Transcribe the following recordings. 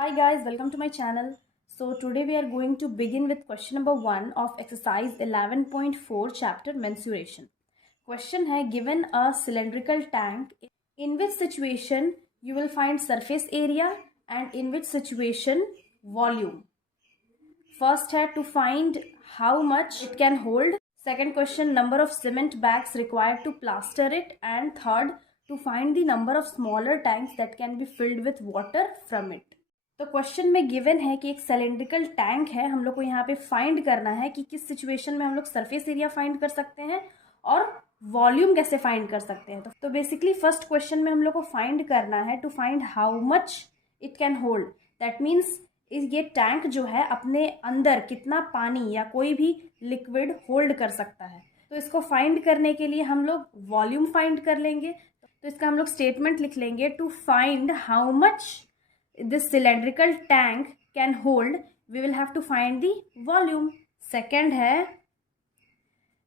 Hi guys, welcome to my channel. So today we are going to begin with question number 1 of exercise 11.4 chapter mensuration. Question है given a cylindrical tank, in which situation you will find surface area and in which situation volume. First है to find how much it can hold. Second question, number of cement bags required to plaster it, and third to find the number of smaller tanks that can be filled with water from it. तो question में given है कि एक cylindrical tank है, हम लोग को यहाँ पे फाइंड करना है कि किस सिचुएशन में हम लोग सरफेस एरिया फाइंड कर सकते हैं और वॉल्यूम कैसे फाइंड कर सकते हैं। तो बेसिकली फर्स्ट क्वेश्चन में हम लोग को फाइंड करना है to find how much it can hold. That means ये टैंक जो है अपने अंदर कितना पानी या कोई भी लिक्विड होल्ड कर सकता है। तो इसको फाइंड करने के लिए हम लोग वॉल्यूम फाइंड कर लेंगे। तो इसका हम लोग स्टेटमेंट लिख लेंगे to find how much this cylindrical tank can hold, we will have to find the volume. Second है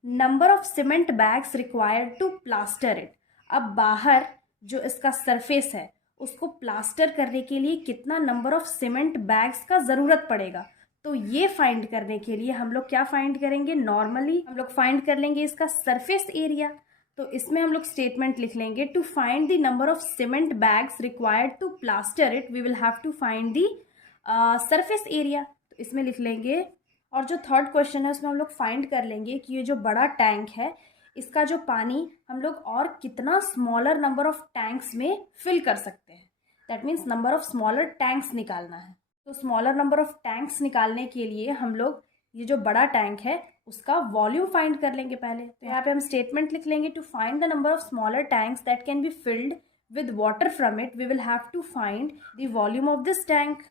number of cement bags required to plaster it. अब बाहर जो इसका सरफेस है उसको प्लास्टर करने के लिए कितना नंबर ऑफ सीमेंट बैग्स का ज़रूरत पड़ेगा। तो ये फाइंड करने के लिए हम लोग क्या फाइंड करेंगे, नॉर्मली हम लोग फाइंड कर लेंगे इसका सरफेस एरिया। तो इसमें हम लोग स्टेटमेंट लिख लेंगे to find the number of cement bags required to plaster it, we will have to find the surface area. तो इसमें लिख लेंगे। और जो थर्ड क्वेश्चन है उसमें हम लोग फाइंड कर लेंगे कि ये जो बड़ा टैंक है इसका जो पानी हम लोग और कितना स्मॉलर नंबर ऑफ टैंक्स में फिल कर सकते हैं। That means number of smaller tanks निकालना है। तो स्मॉलर नंबर ऑफ टैंक्स निकालने के लिए हम लोग ये जो बड़ा टैंक है उसका वॉल्यूम फाइंड कर लेंगे पहले। तो यहाँ पे हम स्टेटमेंट लिख लेंगे to find the number of smaller tanks that can be filled with water from it, we will have to find the volume of this tank.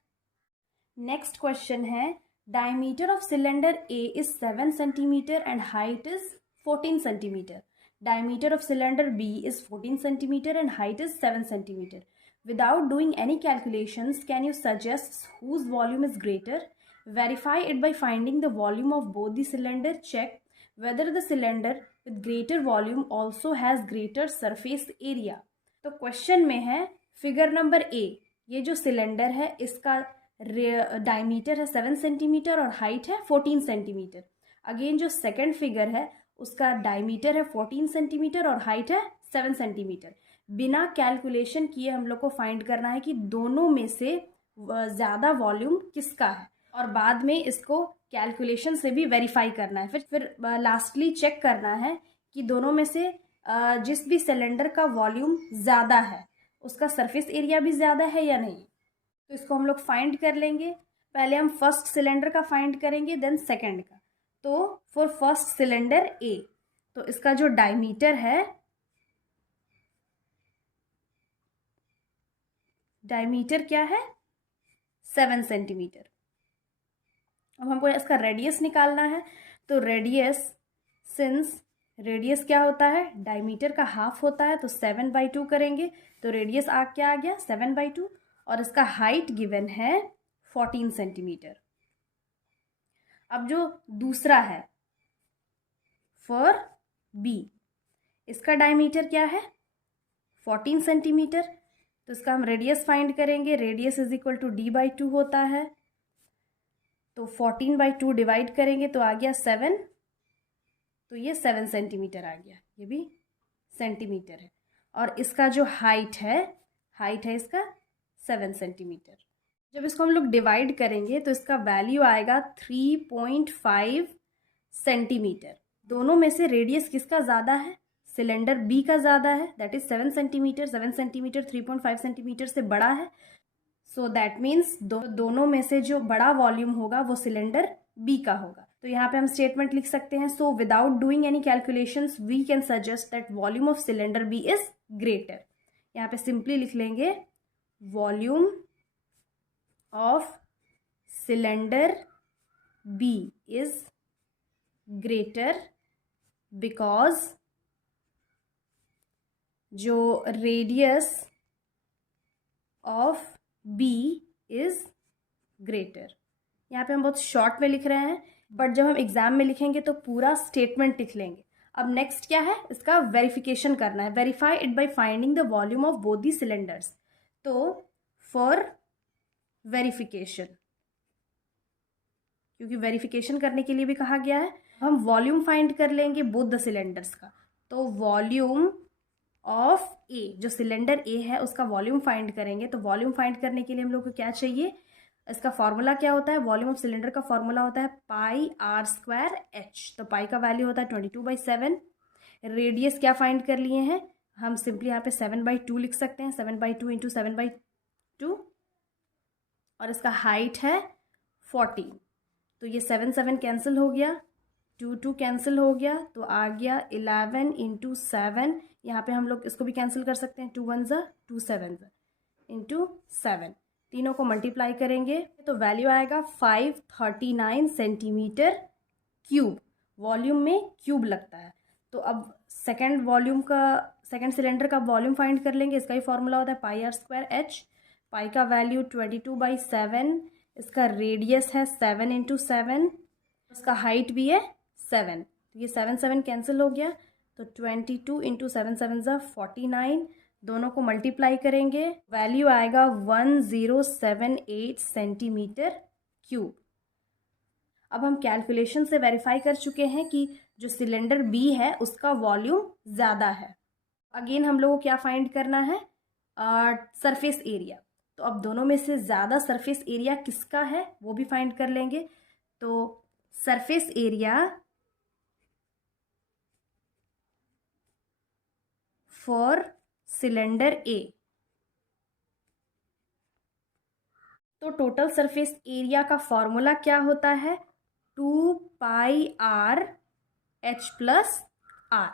Next question है diameter of cylinder A is 7 centimetre and height is 14 centimetre. Diameter of cylinder B is 14 centimetre and height is 7 centimetre. Without doing any calculations, can you suggest whose volume is greater? Verify it by finding the volume of both the cylinder. Check whether the cylinder with greater volume also has greater surface area. तो question में है figure number A, ये जो cylinder है इसका diameter है 7 centimetre और height है 14 सेंटीमीटर। अगेन जो सेकंड फिगर है उसका डायमीटर है 14 सेंटीमीटर और हाइट है 7 सेंटीमीटर। बिना कैलकुलेशन किए हम लोग को फाइंड करना है कि दोनों में से ज़्यादा वॉल्यूम किसका है और बाद में इसको कैलकुलेशन से भी वेरीफाई करना है। फिर लास्टली चेक करना है कि दोनों में से जिस भी सिलेंडर का वॉल्यूम ज़्यादा है उसका सरफेस एरिया भी ज़्यादा है या नहीं। तो इसको हम लोग फाइंड कर लेंगे। पहले हम फर्स्ट सिलेंडर का फाइंड करेंगे देन सेकेंड का। तो फॉर फर्स्ट सिलेंडर ए, तो इसका जो डायमीटर है, डायमीटर क्या है 7 सेंटीमीटर। अब हमको इसका रेडियस निकालना है। तो रेडियस, सिंस रेडियस क्या होता है, डायमीटर का हाफ होता है, तो 7/2 करेंगे। तो रेडियस क्या आ गया 7/2। और इसका हाइट गिवन है 14 सेंटीमीटर। अब जो दूसरा है फॉर बी, इसका डायमीटर क्या है 14 सेंटीमीटर। तो इसका हम रेडियस फाइंड करेंगे। Radius is equal to d/2 होता है। तो 14/2 डिवाइड करेंगे तो आ गया 7। तो ये 7 सेंटीमीटर आ गया, ये भी सेंटीमीटर है। और इसका जो हाइट है इसका 7 सेंटीमीटर। जब इसको हम लोग डिवाइड करेंगे तो इसका वैल्यू आएगा 3.5 सेंटीमीटर। दोनों में से रेडियस किसका ज़्यादा है, सिलेंडर बी का ज़्यादा है, that is 7 centimetre. 7 centimetre 3.5 centimetre से बड़ा है। सो दैट मीन्स दोनों में से जो बड़ा वॉल्यूम होगा वो सिलेंडर बी का होगा। तो यहाँ पे हम स्टेटमेंट लिख सकते हैं, so without doing any calculations we can suggest that volume of cylinder B is greater. यहाँ पे सिंपली लिख लेंगे volume of cylinder B is greater because जो radius of B is greater. यहाँ पे हम बहुत शॉर्ट में लिख रहे हैं, बट जब हम एग्जाम में लिखेंगे तो पूरा स्टेटमेंट लिख लेंगे। अब नेक्स्ट क्या है, इसका वेरिफिकेशन करना है। Verify it by finding the volume of both the cylinders. तो फॉर वेरिफिकेशन, क्योंकि वेरिफिकेशन करने के लिए भी कहा गया है। हम वॉल्यूम फाइंड कर लेंगे बोथ द सिलेंडर्स का। तो वॉल्यूम ऑफ ए, जो सिलेंडर ए है उसका वॉल्यूम फाइंड करेंगे। तो वॉल्यूम फाइंड करने के लिए हम लोग को क्या चाहिए, इसका फॉर्मूला क्या होता है, वॉल्यूम ऑफ सिलेंडर का फॉर्मूला होता है पाई आर स्क्वायर एच। तो पाई का वैल्यू होता है 22/7। रेडियस क्या फाइंड कर लिए हैं हम, सिंपली यहाँ पे 7/2 लिख सकते हैं, 7/2 इंटू 7/2, और इसका हाइट है 14। तो ये 7 कैंसिल हो गया, 2 कैंसिल हो गया, तो आ गया 11 इंटू 7। यहाँ पे हम लोग इसको भी कैंसिल कर सकते हैं, 2 1 ज़ा 2 7 इंटू 7, तीनों को मल्टीप्लाई करेंगे तो वैल्यू आएगा 539 सेंटीमीटर क्यूब। वॉल्यूम में क्यूब लगता है। तो अब सेकेंड सिलेंडर का वॉल्यूम फाइंड कर लेंगे। इसका ही फॉर्मूला होता है पाई आर स्क्वायर एच। पाई का वैल्यू 22/7, इसका रेडियस है 7 इंटू 7, उसका हाइट भी है 7। तो ये 7 कैंसिल हो गया, तो 22 इंटू 7 7 ज़ा 49, दोनों को मल्टीप्लाई करेंगे, वैल्यू आएगा 1078 सेंटीमीटर क्यूब। अब हम कैलकुलेशन से वेरीफाई कर चुके हैं कि जो सिलेंडर बी है उसका वॉल्यूम ज़्यादा है। अगेन हम लोगों को क्या फाइंड करना है, सरफेस एरिया। तो अब दोनों में से ज़्यादा सरफेस एरिया किसका है वो भी फाइंड कर लेंगे। तो surface area for cylinder A, तो टोटल सरफेस एरिया का फॉर्मूला क्या होता है, 2 pi R H plus R.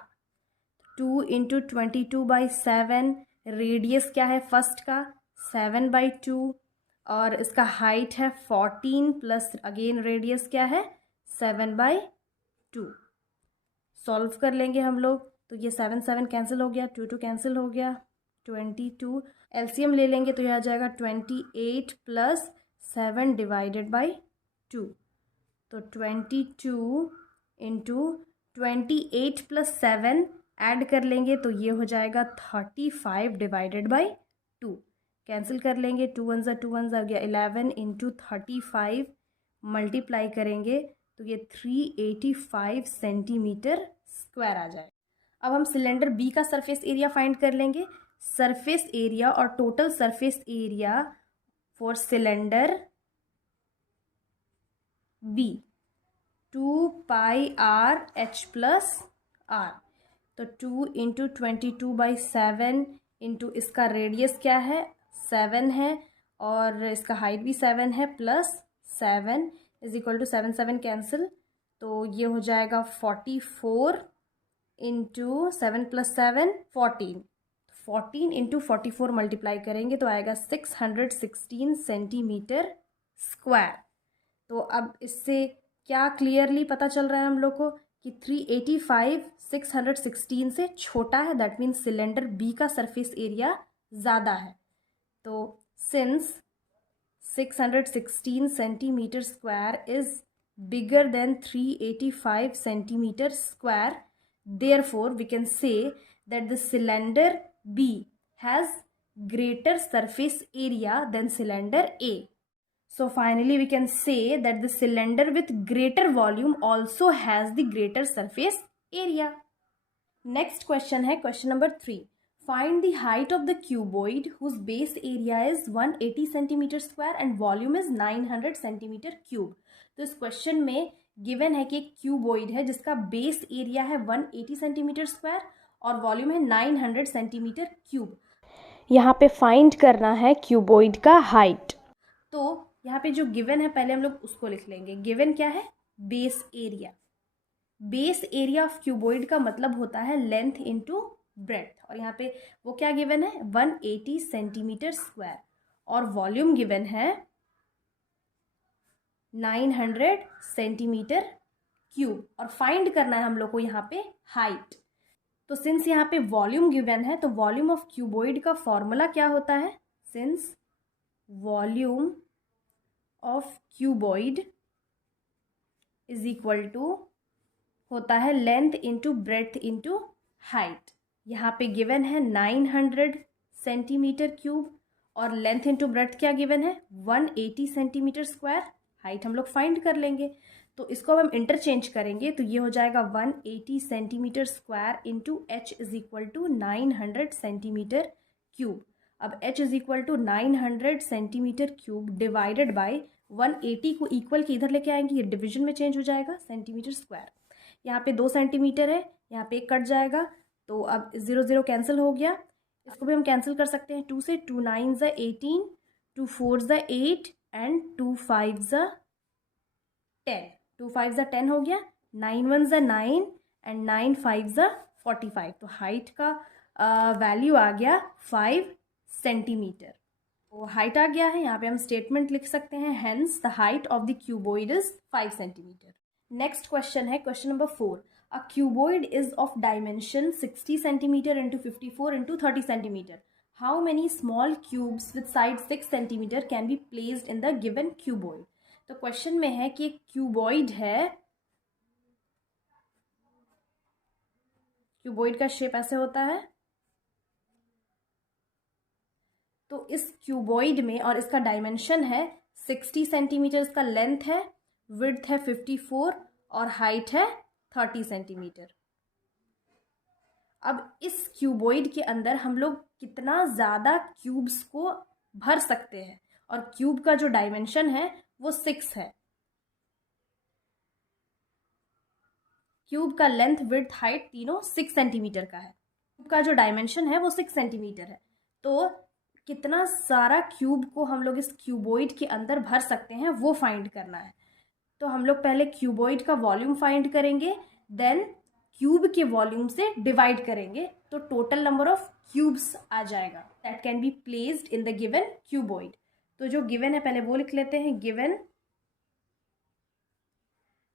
2 into 22/7, radius क्या है फर्स्ट का 7/2, और इसका हाइट है 14 प्लस अगेन रेडियस क्या है 7/2। सॉल्व कर लेंगे हम लोग, तो ये 7 कैंसिल हो गया, 2 कैंसिल हो गया, 22। एलसीएम ले लेंगे तो यह आ जाएगा 28 प्लस 7 डिवाइडेड बाई 2। तो 22 इंटू 28 प्लस 7 ऐड कर लेंगे तो ये हो जाएगा 35 डिवाइडेड बाई 2। कैंसिल कर लेंगे, 2 1 ज़ा 2 1 ज़ा गया 11 इंटू 35, मल्टीप्लाई करेंगे तो ये 385 सेंटीमीटर स्क्वायर आ जाए। अब हम सिलेंडर बी का सरफेस एरिया फाइंड कर लेंगे। सरफेस एरिया और total surface area for cylinder B 2 pi R H plus r. तो 2 इंटू 22/7 इंटू इसका रेडियस क्या है 7 है, और इसका हाइट भी 7 है, plus 7 is equal to 7 cancel, तो ये हो जाएगा 44 इंटू 7 प्लस 7 14। 14 इंटू 44 मल्टीप्लाई करेंगे तो आएगा 616 सेंटीमीटर स्क्वायर। तो अब इससे क्या क्लियरली पता चल रहा है हम लोग को कि 385 616 से छोटा है, दैट मीन्स सिलेंडर बी का सरफेस एरिया ज़्यादा है। तो since 616 centimetre square is bigger than 385 centimetre square, therefore we can say that the cylinder B has greater surface area than cylinder A. So finally we can say that the cylinder with greater volume also has the greater surface area. Next question है question number 3. Find the height of the cuboid whose base area is 180 centimeter square and volume is 900 centimeter cube. तो इस question में given है कि एक cuboid है जिसका base area है 180 सेंटीमीटर स्क्वायर और वॉल्यूम है 900 सेंटीमीटर क्यूब। यहाँ पे फाइंड करना है क्यूबॉइड का हाइट। तो यहाँ पे जो गिवन है पहले हम लोग उसको लिख लेंगे। गिवन क्या है, base area. Base area of cuboid का मतलब होता है लेंथ इंटू ब्रेड्थ, और यहाँ पे वो क्या गिवन है 180 सेंटीमीटर स्क्वायर, और वॉल्यूम गिवन है 900 सेंटीमीटर क्यूब, और फाइंड करना है हम लोग को यहाँ पे हाइट। तो सिंस यहाँ पे वॉल्यूम गिवन है तो वॉल्यूम ऑफ क्यूबॉइड का फॉर्मूला क्या होता है, since volume of cuboid is equal to होता है length into breadth into height. यहाँ पे गिवन है 900 सेंटीमीटर क्यूब और लेंथ इंटू ब्रेड्थ क्या गिवन है 180 सेंटीमीटर स्क्वायर। हाइट हम लोग फाइंड कर लेंगे, तो इसको अब हम इंटरचेंज करेंगे तो ये हो जाएगा 180 centimetre square into h is equal to 900 centimetre cube. अब h is equal to 900 centimetre cube divided by 180 को इक्वल के इधर लेके आएंगे, ये डिवीजन में चेंज हो जाएगा सेंटीमीटर स्क्वायर। यहाँ पे 2 सेंटीमीटर है, यहाँ पे 1 कट जाएगा, तो अब 0 0 कैंसिल हो गया। इसको भी हम कैंसिल कर सकते हैं 2 से, 2 9 ज़ा 18, 2 4 ज़ा 8 एंड 2 5 ज़ा 10, 2 5 ज़ा 10 हो गया, 9 1 ज़ा 9 एंड 9 5 ज़ा 45। तो हाइट का वैल्यू आ गया 5 सेंटीमीटर। तो हाइट आ गया है, यहाँ पे हम स्टेटमेंट लिख सकते हैं, hence the height of the cuboid is 5 centimetre. Next question है question number 4। A cuboid is of dimension 60 centimetre into 54 into 30 centimetre. How many small cubes with side 6 centimetre can be placed in the given cuboid. तो question में है कि एक cuboid है, cuboid का shape ऐसे होता है, तो इस क्यूबॉइड में और इसका डायमेंशन है 60 सेंटीमीटर, इसका लेंथ है, विड्थ है 54 और हाइट है 30 सेंटीमीटर। अब इस क्यूबॉइड के अंदर हम लोग कितना ज़्यादा क्यूब्स को भर सकते हैं, और क्यूब का जो डायमेंशन है वो 6 है। क्यूब का लेंथ, विड्थ, हाइट तीनों 6 सेंटीमीटर का है। क्यूब का जो डायमेंशन है वो 6 सेंटीमीटर है, तो कितना सारा क्यूब को हम लोग इस क्यूबॉइड के अंदर भर सकते हैं वो फाइंड करना है। तो हम लोग पहले क्यूबॉइड का वॉल्यूम फाइंड करेंगे, देन क्यूब के वॉल्यूम से डिवाइड करेंगे, तो टोटल नंबर ऑफ क्यूब्स आ जाएगा that can be placed in the given cuboid. तो जो गिवन है पहले वो लिख लेते हैं, given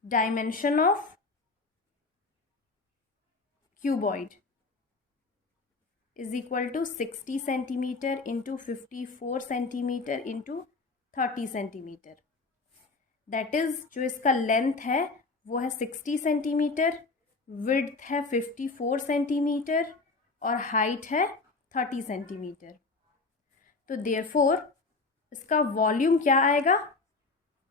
dimension of cuboid is equal to 60 centimetre into 54 centimetre into 30 centimetre. That is जो इसका लेंथ है वो है 60 सेंटीमीटर, विड्थ है 54 सेंटीमीटर और हाइट है 30 सेंटीमीटर। तो देयरफॉर इसका वॉल्यूम क्या आएगा,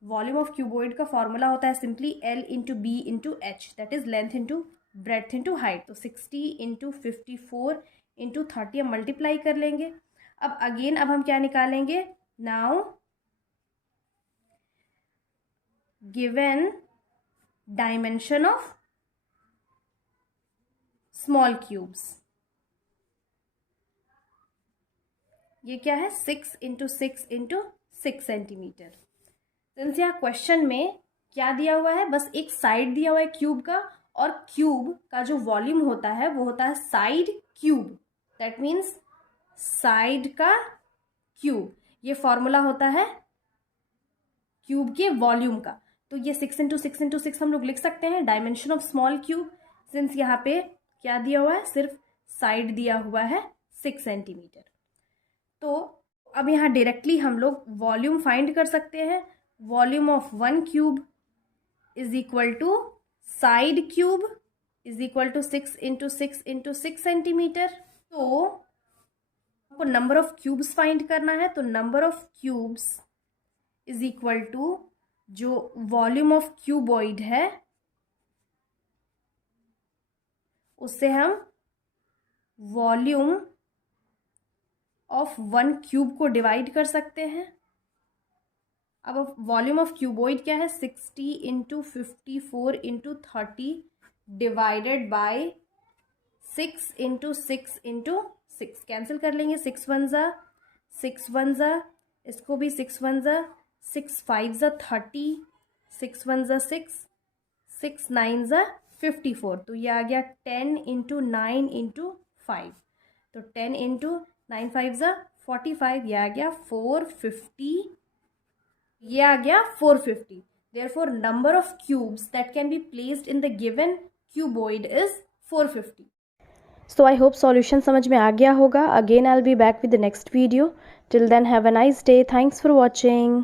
वॉल्यूम ऑफ क्यूबॉइड का फॉर्मूला होता है simply L into B into h, that is length into breadth into height. तो 60 इंटू 54 इंटू 30 हम मल्टीप्लाई कर लेंगे। अब अगेन अब हम क्या निकालेंगे, now given dimension of small cubes, ये क्या है 6 इंटू 6 इंटू 6 सेंटीमीटर। सिंस यहाँ क्वेश्चन में क्या दिया हुआ है, बस एक साइड दिया हुआ है क्यूब का, और क्यूब का जो वॉल्यूम होता है वो होता है side cube, that means side का क्यूब। ये फॉर्मूला होता है क्यूब के वॉल्यूम का। तो ये 6 इंटू 6 इंटू 6 हम लोग लिख सकते हैं dimension of small cube, since यहाँ पे क्या दिया हुआ है, सिर्फ साइड दिया हुआ है 6 सेंटीमीटर। तो अब यहाँ डायरेक्टली हम लोग वॉल्यूम फाइंड कर सकते हैं। Volume of 1 cube is equal to side cube is equal to 6 into 6 into 6 centimetre. तो आपको नंबर ऑफ क्यूब्स फाइंड करना है, तो number of cubes is equal to जो वॉल्यूम ऑफ क्यूबॉइड है उससे हम वॉल्यूम ऑफ 1 क्यूब को डिवाइड कर सकते हैं। अब वॉल्यूम ऑफ क्यूबॉइड क्या है, 60 into 54 into 30 divided by 6 into 6 into 6, cancel कर लेंगे, 6 1 ज़ा 6 1 ज़ा, इसको भी 6 1 ज़ा 6 5 ज़ा 30, 6 1 ज़ा 6, 6 9 ज़ा 54। तो ये आ गया 10 इंटू 9 इंटू 5, तो 10 इंटू 9 5 ज़ा 45, ये आ गया 450, ये आ गया 450। Therefore number of cubes that can be placed in the given cuboid is 450. So I hope solution समझ में आ गया होगा. Again I'll be back with the next video. Till then have a nice day. Thanks for watching.